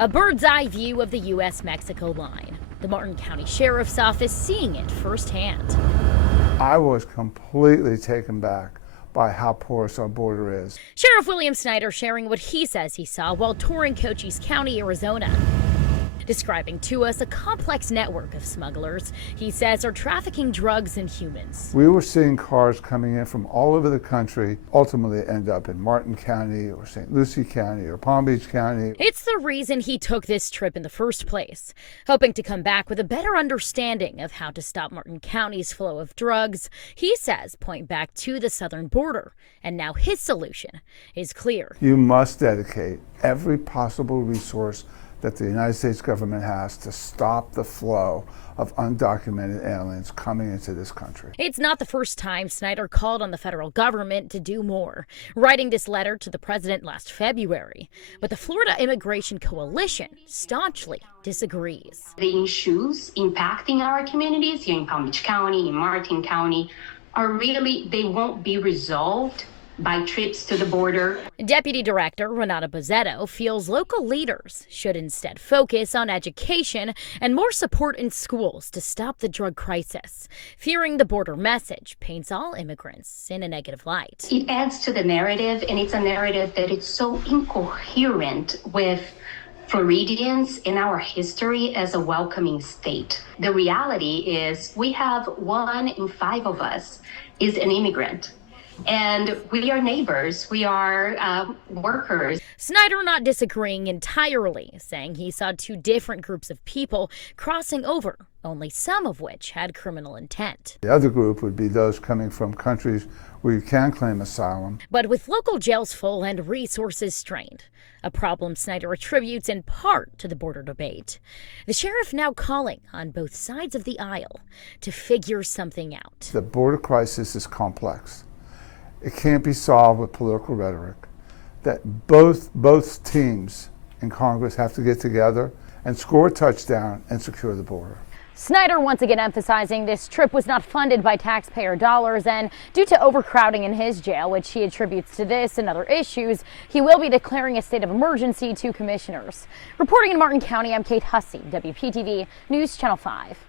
A bird's-eye view of the U.S.-Mexico line. The Martin County Sheriff's Office seeing it firsthand. I was completely taken back by how porous our border is. Sheriff William Snyder sharing what he says he saw while touring Cochise County, Arizona. Describing to us a complex network of smugglers he says are trafficking drugs and humans. We were seeing cars coming in from all over the country, ultimately end up in Martin County or St. Lucie County or Palm Beach County. It's the reason he took this trip in the first place, hoping to come back with a better understanding of how to stop Martin County's flow of drugs. He says point back to the southern border, and now his solution is clear. You must dedicate every possible resource that the United States government has to stop the flow of undocumented aliens coming into this country. It's not the first time Snyder called on the federal government to do more, writing this letter to the president last February. But the Florida Immigration Coalition staunchly disagrees. The issues impacting our communities here in Palm Beach County, in Martin County, they won't be resolved by trips to the border. Deputy Director Renata Bozzetto feels local leaders should instead focus on education and more support in schools to stop the drug crisis, fearing the border message paints all immigrants in a negative light. It adds to the narrative, and it's a narrative that is so incoherent with Floridians in our history as a welcoming state. The reality is we have 1 in 5 of us is an immigrant. And we are neighbors, we are workers. Snyder not disagreeing entirely, saying he saw 2 different groups of people crossing over, only some of which had criminal intent. The other group would be those coming from countries where you can claim asylum. But with local jails full and resources strained, a problem Snyder attributes in part to the border debate. The sheriff now calling on both sides of the aisle to figure something out. The border crisis is complex. It can't be solved with political rhetoric. That both teams in Congress have to get together and score a touchdown and secure the border. Snyder once again emphasizing this trip was not funded by taxpayer dollars, and due to overcrowding in his jail, which he attributes to this and other issues, he will be declaring a state of emergency to commissioners. Reporting in Martin County, I'm Kate Hussey, WPTV News Channel 5.